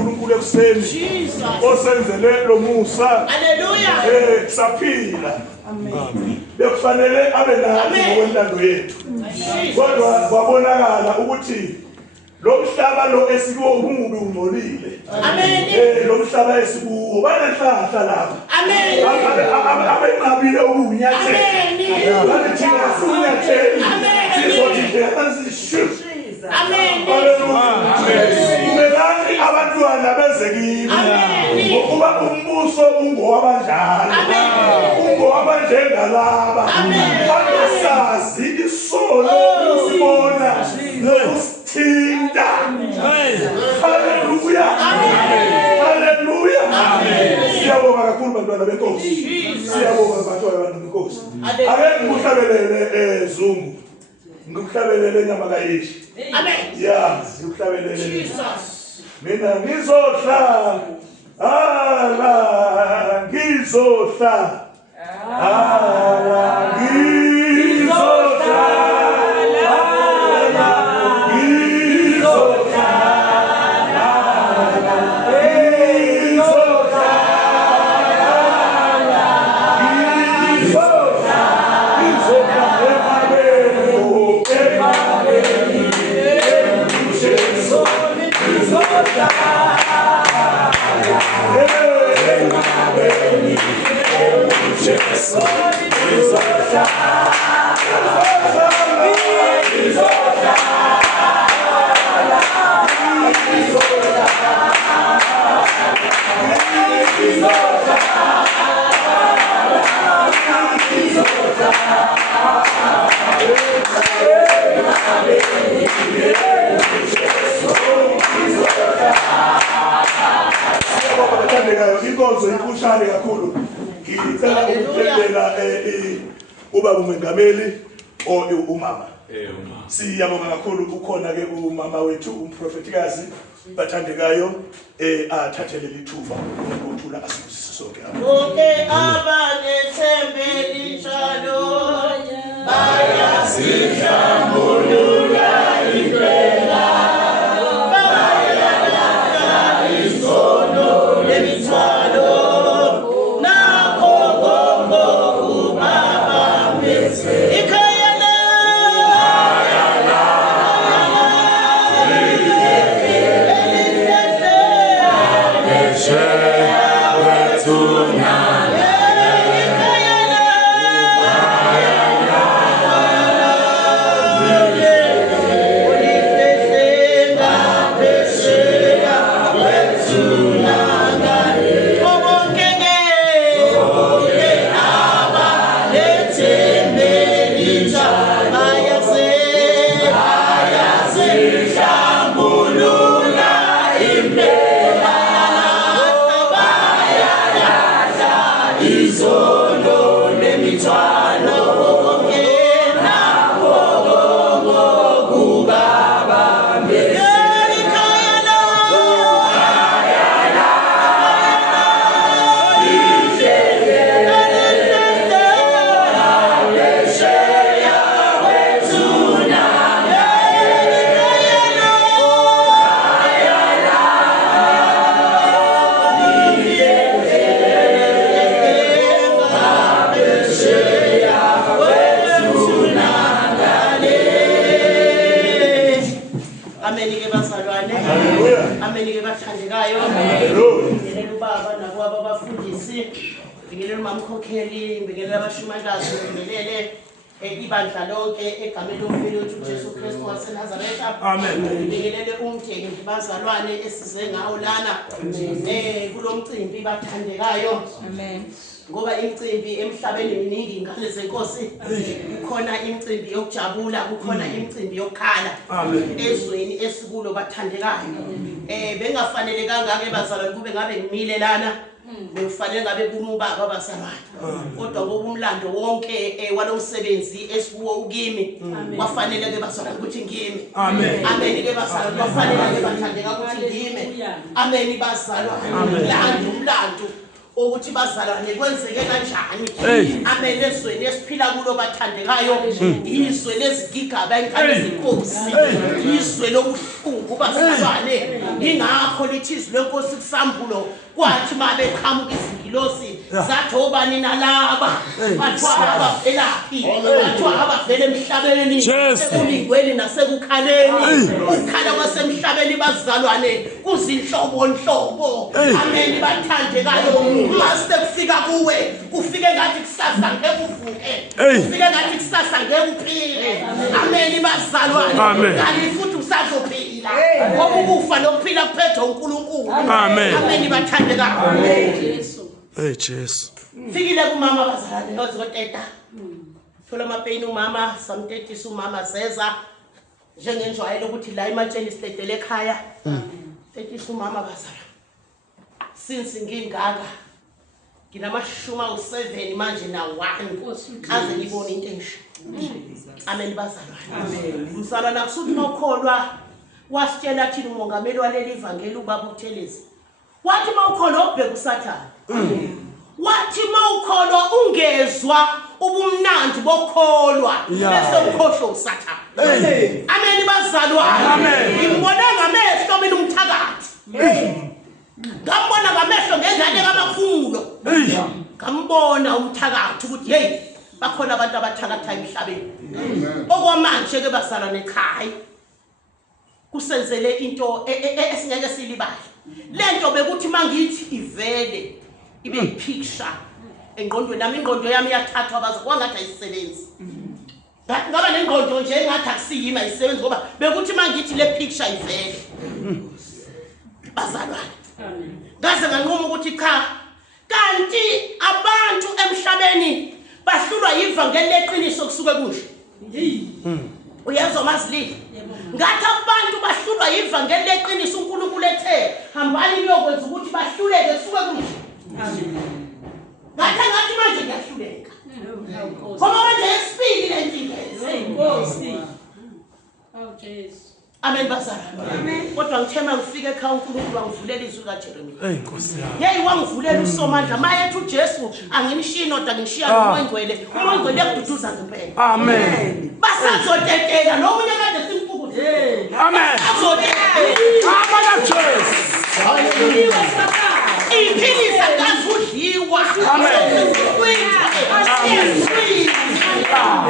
uNkulunkulu ekuseni osenzele lo musa. Hallelujah. Saphila. Amen. Bekufanele abe nathi ngokwentando yethu. Kodwa kwabonakala ukuthi lo mhlaba lo esikuwo umubi ungcolile. Amen. Lo mhlaba esikuwo banenhlahla lapha. Amen. Abenqabile ukunyathela. Amen. Bathi thina sinyatheli. Sizothi nje asishush. Amen. Umelani abantwana beze kimi. Ngokuba umbuso ungowabanjalo. Ungowabanjengalaba. Bangasazi isono usibona nokusithinta. Haleluya. Haleluya. Siyabonga kakhulu bantwana benkosi. Siyabonga bantwana benkosi. Ake ngihlabelele Zungu. Ngikuhlabelele nyama kayishi. Amen. Yeah, ngikuhlabelele. Jesus. Mina ngizohla. Ala ngizohla. Ala ngizohla. Inkonzo imfushane kakhulu. Ngicela ukutshela ubaba umengameli umama. Siyabonga kakhulu ukhona ke umama wethu umprofetikazi bathandekayo athathele lithuba ukuthula asibusise sonke. Bonke abanethembe linjalo bayasihlambulula impela. Ibandla lonke egameni lomfeli wethu Jesu Kristu waseNazaretha. Amen. Ngibingelele umndeni bazalwane esize ngawo lana kulomcimbi bathandekayo. Amen. Ngoba imicimbi emhlabeni miningi ingane zenkosi. Kukhona imicimbi yokujabula, kukhona imicimbi yokukhala. Ezweni esikulo bathandekayo. Bengafanele kangake bazalwane kube ngabe ngimile lana. Bekufanele ngabe kuma ubaba bazalwane. Kodwa ngoba umlando wonke walomsebenzi esikuwo ukimi wafanele ke bazalwane ukuthi ngimi. Amen. Amen ke bazalwane wafanele ke bathandeka ukuthi ngimi. Amen bazalwane. Umlando ukuthi bazalwane kwenzeke kanjani. Amen ezweni esiphila kulo bathandekayo. Izwe lezigigaba inkani zenkosi. Izwe lokuhlala isithungu bazalwane ingakho lithi izwi lenkosi kusambulo kwathi mabe qhamuka izingilosi zathi obani nalaba bathiwa abavelaphi bathiwa abavela emhlabeni ekulingweni nasekukhaleni ukukhala kwasemhlabeni bazalwane kuzinhlobonhlobo amen bathandekayo mase kufika kuwe kufike ngathi kusasa ngeke uvuke kufike ngathi kusasa ngeke uphile amen bazalwane kanti futhi usazophila ngoba ukufa nokuphila kuphethe uNkulunkulu amen bathandekayo Hey Jesu. Fikile kumama bazalwane ozoteta. Thola amapeni umama samtetisa umama seza njengenjwayelo ukuthi la ematsheni sitetele ekhaya. Tetisa umama bazalwane. Since ngingaka nginamashuma u7 manje na 1 kaze ngibone into enje. Amen bazalwane. Amen. Msalwana kusuthi nokholwa wasitshela thina umongameli waleli ivangeli ubaba uThelezi. Wathi mawukholwa ubheka uSathane. Wathi mawukholwa ungezwa ubumnandi bokholwa bese ukhohlwa uSathane. Amen bazalwane. Ngibona ngamehlo mina umthakathi. Ngambona ngamehlo ngengane kaMafulo. Ngambona umthakathi ukuthi hey bakhona abantu abathakatha emhlabeni. Okwamanje ke bazalwane ekhaya. Kusenzele into esingeke silibale. Lento bekuthi mangithi ivele ibe ipicture engqondweni nami ingqondo yami yathathwa abazwa ngathi ayisebenzi. Ngaba nengqondo nje engathi akusiyima ayisebenzi ngoba bekuthi mangithi le picture ivele. Bazalwane. Ngaze nganqoma ukuthi cha kanti abantu emhlabeni bahlulwa yivangeli leqiniso kusuke kusho. Uyezwa mazilile. Ngathi abantu bahlulwa yivangeli leqiniso uNkulunkulu ethe hambani niyokwenza ukuthi bahluleke kusuke kusho. Ngathi manje ngiyahluleka. Ngoba manje esipili lenkinga Nkosi. Oh Jesus. Amen bazalwane. Amen. Kodwa ngithema ngifike ekhaya uNkulunkulu wangivulela izwi kaJeremiya. Hey Nkosi yami. Hey wangivulela uSomandla maye ethi uJesu angimshiyi noda ngishiya noMongcwele. uMongcwele kududuza ngempela. Amen. Basazotetela nomunye kade simfukuze. Amen. Basazotetela. Amen Jesu. Hallelujah. Iphilisa ngazudliwa. Amen.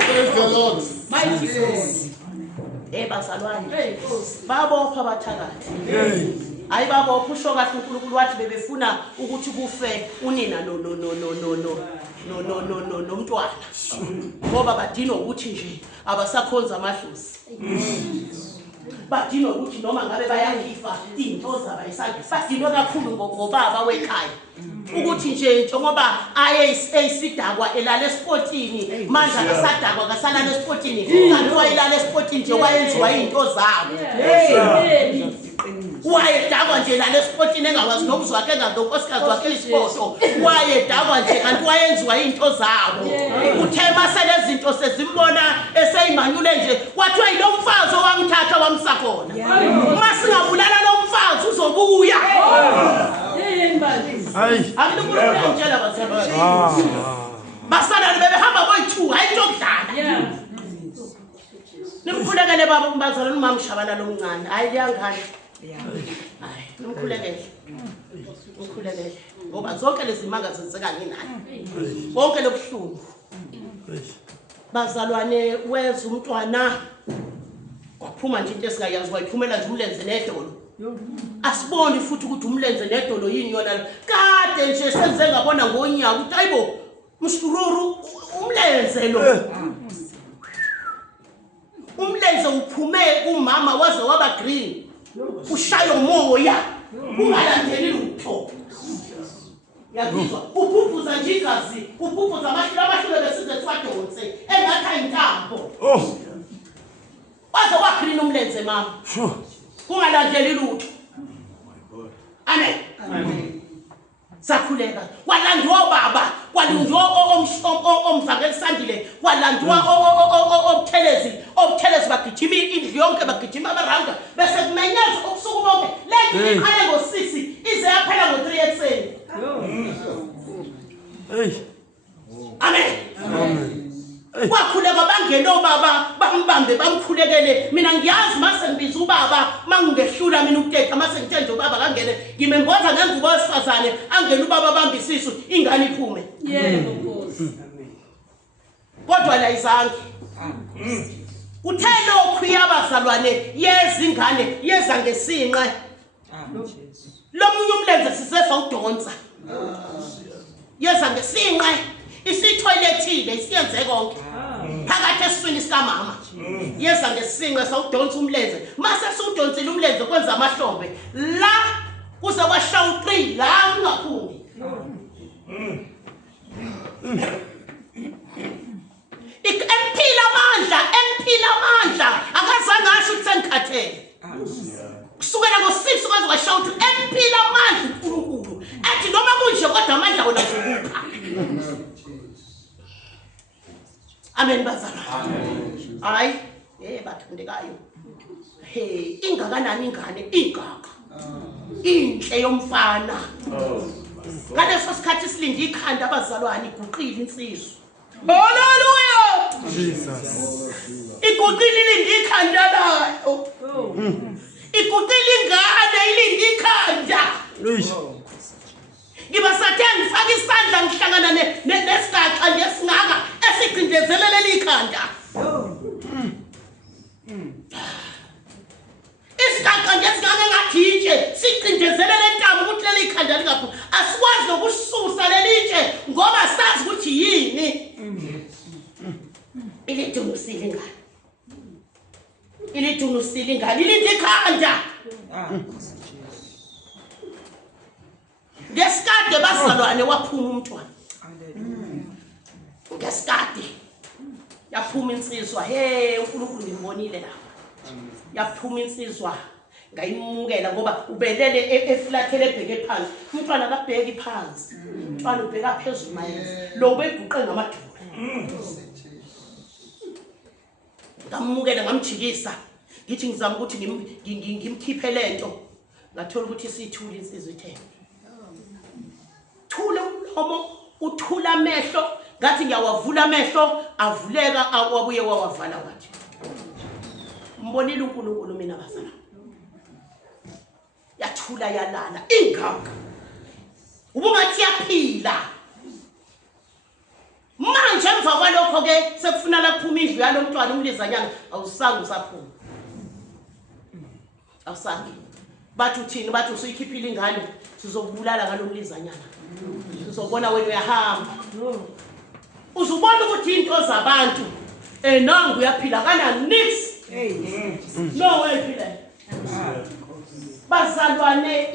Praise the Lord. Mighty God. Bazalwane. Babopha abathakathi. Ayibabopha usho kahle uNkulunkulu wathi bebefuna ukuthi kufe unina nomntwana. Ngoba badinwa ukuthi nje abasakhonza amadlozi. Badinwa ukuthi noma ngabe bayakifa into zabo ayisakhe. Badinwa kakhulu ngobaba wekhaya. Ukuthi nje njengoba ayeyisidakwa elala esportini manje akasadakwa kasalala esportini kanti wayelala esportini nje wayenziwa izinto zabo. Wayedakwa nje lala esportini engawazi nomzi wakhe engadonkosikazi wakhe isipoto wayedakwa nje kanti wayenziwa izinto zabo. Uthe mase lezi zinto sezimbona eseyimanyule nje wathi yilo mfazi owangithatha wamsakhona. Masingabulala lo mfazi uzobuya. Hayi. Akunkulunkulu ngitshela bazalwane. Basana bebehamba boyi2 hayi lokudlala. Nimkhulekele baba umbazalwane umama Shabana lomncane. Hayi liyangani. Hayi nimkhulekele. Umkhulekele. Ngoba zonke lezi manga zenzeka nginayo. Bonke lobuhlungu. Bazalwane weza umntwana kwaphuma nje into esingayazi wayiphumela nje umlenze nedolo. Asiboni futhi ukuthi umlenze nedolo yini yona kade nje senze ngabona ngonyaka ukuthi hayibo mshururu umlenze lo umlenze uphume kumama waze waba green ushaya umoya ungalandeli lutho yabizwa uphuphuza nje igazi uphuphuza amahlule besize twadonse engathi intambo waze wa green umlenze mama kungalandeli lutho. Amen. Amen. Sakhuleka. Kwalandiwa baba, kwalandiwa omvangeli sandile, kwalandiwa obuthelezi bagijima indlu yonke bagijima abaranga bese kumenyeza ubusuku bonke. Lethi iqale ngo6 ize yaphela ngo3 ekseni. Hey. Amen. Amen. Kwakhuleka bangena obaba bambambe bamkhulekele mina ngiyazi mase ngibiza ubaba mangingehlula mina ukuthetha mase ngithe nje ubaba kangene ngimemboza ngengubo wesifazane angene ubaba bambisisu ingane iphume Yebo Nkosi. kodwa la izange uthe lokhu yabazalwane yezingane yeza ngesinqe lo munye umlenze sisesa udonsa yeza ngesinqe isithoilethile isiyenze konke phakathi esiswini sikamama yeza ngesinqe sawudonsa umlenze mase sudonsile umlenze kwenza amahlombe la kuze kwashawu 3 la ungaphumi empila amandla akazange asho ukuthi sengikhathele kusukela ngo6 kwaze kwashawu 3 empila amandla uNkulunkulu athi noma kunje kodwa amandla wona uzokupha amen bazalwane hayi bathandekayo ingakanani ingane igaka inhle yomfana ngaleso sikhathi silinde ikhanda abazalwane iguqile insizwa haleluya Jesus. iguqile ilinde ikhanda layo iguqile ingane ilinde ikhanda ngiba sathe ngifaka isandla ngihlangana nesigaxa ngesingaka esiqindezelela ikhanda isigaxa ngesingaka ngathitshe siqindezelela entamo ukuthi leli ikhanda lingaphu asikwazi nokususa lelitshe ngoba sazi ukuthi yini ilidunusile ingane ilidunusile ingane ilinde ikhanda ngesikade bazalwane waphuma umntwana ngesikade yaphuma insizwa uNkulunkulu ngimbonile lapha yaphuma insizwa ngayimukela ngoba ubelele eflathele ebheke phansi umntwana akabheki phansi umntwana ubheka phezulu mayezi lo beguqe ngamadolo ngamukela ngamjikisa ngithi ngizama ukuthi ngimkhiphe lento ngathola ukuthi isithula insizwa ithe thula umlomo uthula amehlo ngathi ngiyawavula amehlo avuleka awabuye wawavala wathi mbonile uNkulunkulu mina bazalwane yathula yalala ingaka ubungathi yaphila manje emva kwalokho ke sekufuna la kuphuma indlu yalo mntwana umlizanyana awusange usaphuma awusange bathi uthini bathi usuyikhiphile ingane sizokubulala ngalomlizanyana sizobona wena uyahamba uzubona ukuthi into zabantu nangu uyaphila kana nix no way phila bazalwane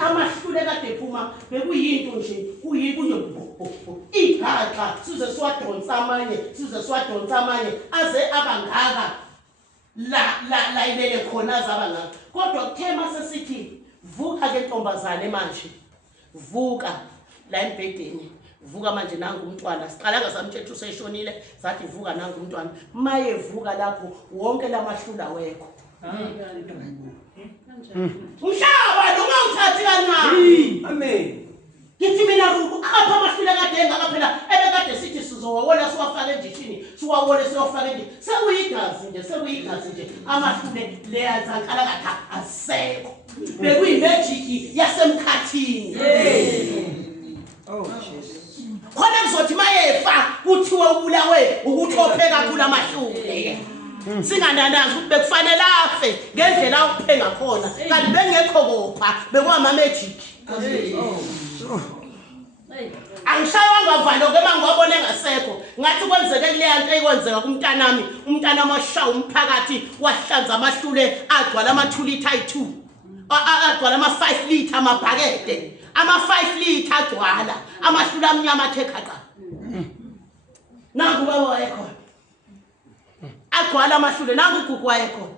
amahlule kade ephuma bekuyinto nje kuyinto igaxa size siwadonsa amanye aze abangaka la ilele khona zabangaka kodwa kuthe mase sithi vuka ke ntombazane manje vuka la embhedeni vuka manje nangu umntwana siqala ngasamthetho useshonile sathi vuka nangu umntwana maye vuka lapho wonke lamahlula wekho umhlaba noma uthathi kancane Amen. ngithi mina apha amahlula kade engakaphela ebekade sithi sizowawona siwafaka endishini siwawone siyofaka endishini sekuyigazi nje amahlule leya zankala katha asekho bekuyimagic yasemkhathini Oh, Jesus. khona kuzothi mayefa kuthiwe ubulawe ukuthi ophe kakhulu amahlule singananazi ukuthi bekufanele afe ngendlela uphe ngakhona kanti bengekho kopha bekwamagic angishayanga valo ke mangwabone ngasekho ngathi kwenzeke kuleya nto ekwenzeka kumntanami umntanami washawa umphakathi wahlanza amahlule agcwala ama2 litha ayi2 agcwala ama5 litha amabhakede ama5 litha agcwala amahlule amnyama athe khaqa nangu baba wayekho agcwala amahlule nangu ugugu wayekho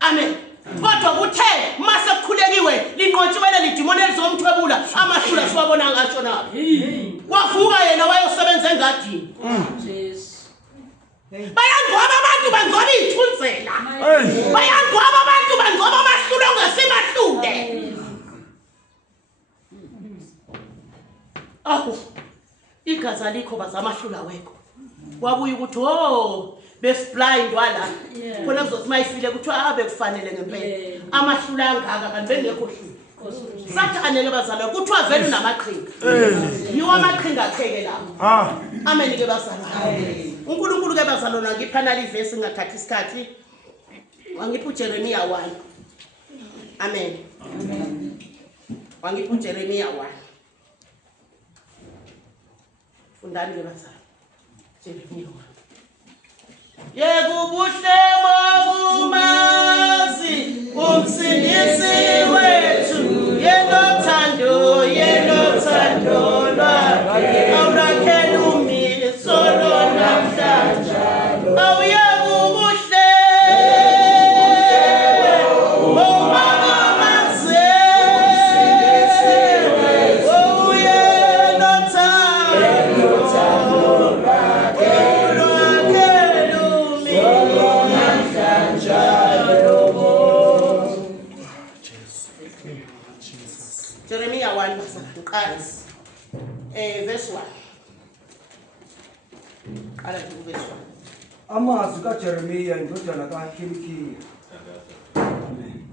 amen kodwa kuthe mase kukhulekiwe linqotshiwele lidimoni elizomthwebula amahlule siwabona ngatsho naphi wavuka yena wayosebenza engadini bayangcwaba abantu bangcwaba ithunzela bayangcwaba abantu bangcwaba amahlule ongasimahlule igazi alikho bazamahlula wekho Wabuye ukuthi oh besiblind wala. Yeah. Khona kuzothi mayifile kuthiwa abe kufanele ngempela. Amahlula angaka kanti bengekho hlula. Sathane ke bazalwane kuthiwa vele unamaqhinga. Yiwo amaqhinga akheke lapho. Amen ke bazalwane. uNkulunkulu ke bazalwane ngipha nali verse ngathatha isikhathi. Wangipha uJeremia 1. Amen. Amen. Wangipha uJeremia 1. Fundani ke bazalwane. Jeremia 1. Yekubuhle bokumazi umsindisi wethu yenothando lwakhe awurakhela umiso lonamhlanje awuyebubuhle bokumazi Jeremia 1 verse 1. Qala verse 1. Amazwi kaJeremiya indodana kaHilikiya. Amen.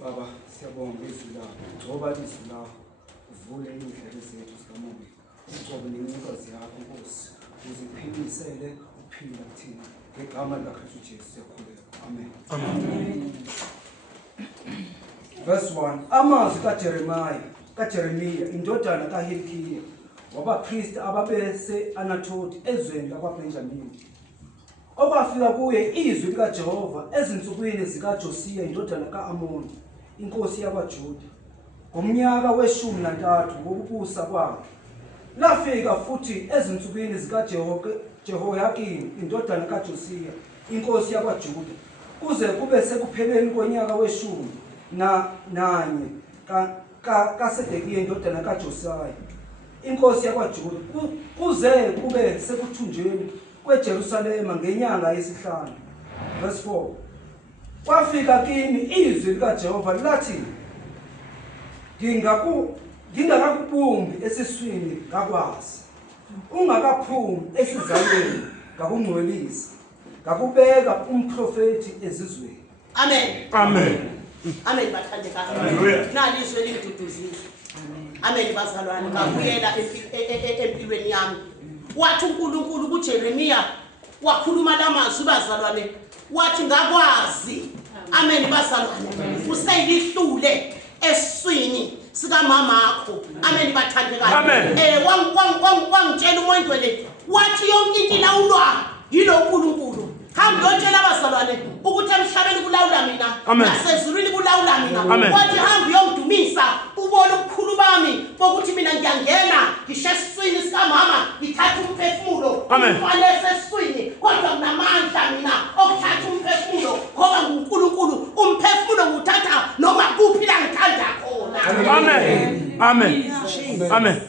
Baba siyabonga izwi lakho. Ngoba izwi lakho uvule indlela zethu zikamoya. Ucobe nencokozi yakho Nkosi. Uziphilisele ukuphila kuthina. Ngegama likaKristu Jesu siyakhuleka. Amen. Amen. Verse 1. Amazwi kaJeremiya indodana kaHilikiya wabapristi ababese Anathoti ezweni lakwaBenjamini. Okwafika kuye izwi likaJehova ezinsukwini zikaJosiya indodana kaAmoni inkosi yakwaJuda ngomnyaka we-13 wokubusa kwakhe. Lafika futhi ezinsukwini zikaJehoyakim indodana kaJosiya inkosi yakwaJuda kuze kube sekupheleni konyaka we-14 kaSedekiya indodana kaJosiya inkosi yakwaJuda kuze kube sekuthunjweni kweJerusalema ngenyanga yesi-5. Verse 4. Kwafika kimi izwi likaJehova lathi ngingakakubumbi esiswini ngakwazi ungakaphumi esizalweni ngakungcwelisa ngakubeka umprofeti ezizweni. Amen. Amen. Amen bathandeka. Hallelujah. Nalizwe limduduzile. Amen bazalwane ngakuyela empilweni yami. Wathi uNkulunkulu kuJeremia wakhuluma lamazwi bazalwane wathi ngakwazi. Amen bazalwane. Useyilihlule esiswini sika mamakho. Amen bathandeka. Wangitshela umuntu le wathi yonke into ilawulwa yilo uNkulunkulu. Hambe uyotshela abazalwane ukuthi emhlabeni kulawula mina nasezulwini kulawula mina. Wathi hambe uyongidumisa ubone ukukhulu bami bokuthi mina ngiyangena ngishesiswini sikamama ngithatha umphefumulo umfana esesiswini kodwa kunamandla mina okuthatha umphefumulo ngoba nguNkulunkulu umphefumulo nguthatha noma kuphi la ngithanda khona. Amen. Amen. Amen.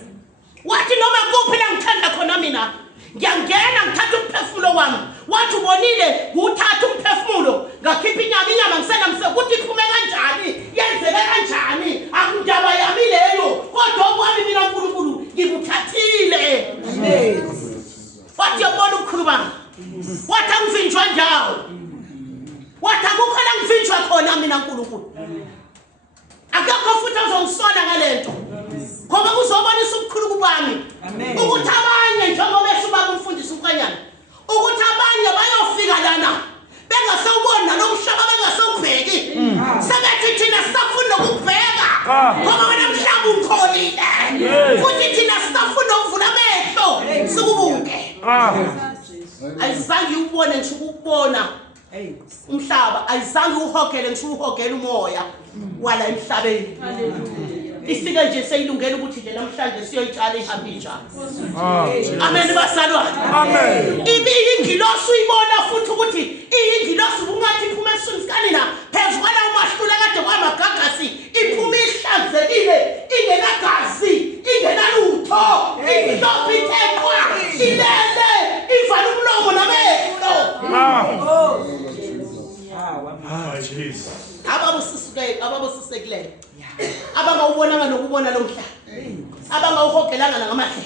Wathi noma kuphi la ngithanda khona mina ngiyangena ngithatha umphefumulo wami. Wathi ubonile nguthatha umphefumulo ngakhipha inyama ngisenamse ukuthi iphume kanjani yenzeke kanjani akundaba yami leyo kodwa okwami mina uNkulunkulu ngikuthathile. Amen. Wathi yabona ukukhulu bami wathi angivinjwa ndawo wathi akukho la ngivinjwa khona mina uNkulunkulu akakho futhi azongisona ngalento ngoba kuzobonisa ubukhulu bami ukuthi abanye njengoba esubaba umfundisi uKanyana ukuthi abanye bayofika lana bengasawubona nomhlaba bengasawubheki sebethi thina sisafuna ukubheka ngoba wena mhlaba ukholile futhi thina sisafuna ukuvula amehlo sikubuke. Ayizange ubone ngisho ukubona umhlaba ayizange uhogele ngisho uhogele umoya wala emhlabeni. Ifike nje seyilungela ukuthi nje namhlanje siyoyitshala ihambija. Amen bazalwane. Amen. Ibiyingilosi uyibona futhi ukuthi iyingilosi ungathi iphuma esiswini sikanina phezukwana umahlula kade kwamagagasi iphuma ihlanzekile ingenagazi ingenalutho imhlophe ithekwa ilele ivala umlomo namehlo. Jesus. Ababusisikileyo abangawubonanga nokubona lo mhlaba abangawuhogelanga ngamahle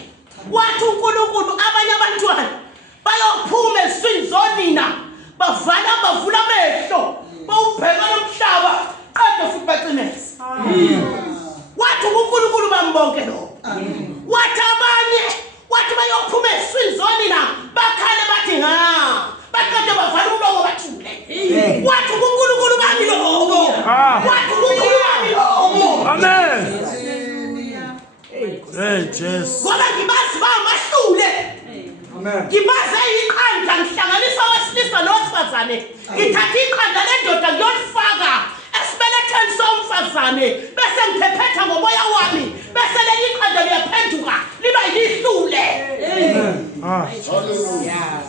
wathi uNkulunkulu abanye abantwana bayophuma eziswini zonina bavula amehlo bawubheka lomhlaba qede futhi bacimeza. Wathi uNkulunkulu bambonke lo. Wathi abanye wathi bayophuma eziswini zonina bakhale bathi baqede bavala umlomo bathule. Wathi uNkulunkulu bami lobo. Wathi uNkulunkulu bami lobo. Amen. Hey, Jesus. Ngoba ngibazi bamahlule. Amen. Ngibaze iqanda ngihlanganisa wesilisa nowesifazane. Ngithatha iqanda lendoda ngiyolifaka esibeletheni somfazane bese ngiphephetha ngomoya wami bese leli iqanda liyaphenduka liba yilihlule.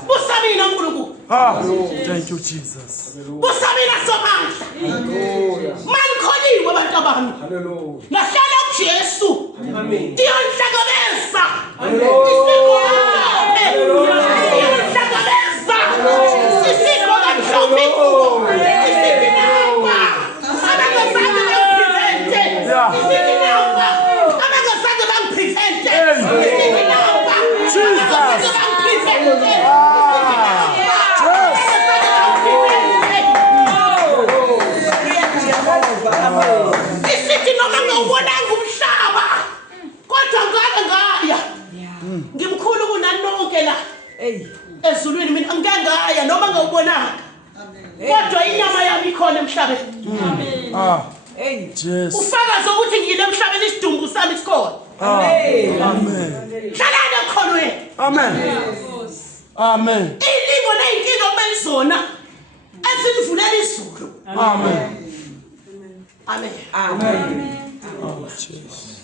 Busamina uNkulunkulu. Thank you, Jesus. Busamina somandla. Manikholiwe abantu abami. Hallelujah. Nahlala kuJesu. Amen. Diyonhlangabeza. Isithi noma ngawubonanga umhlaba kodwa ngaya ngimkhulu kunani nonke la ezulwini mina ngeke ngaya noma ngawubonanga kodwa inyama yami ikhona emhlabeni. Amen. Jesus. Ufakazi ukuthi ngiyile emhlabeni isidumbu sami sikhona. Amen. Hlalana ekhonweni. Amen. Amen. Ilingo neyinkinga obelizona ezinivulela izulu. Amen. Amen. Amen. Oh, Jesus.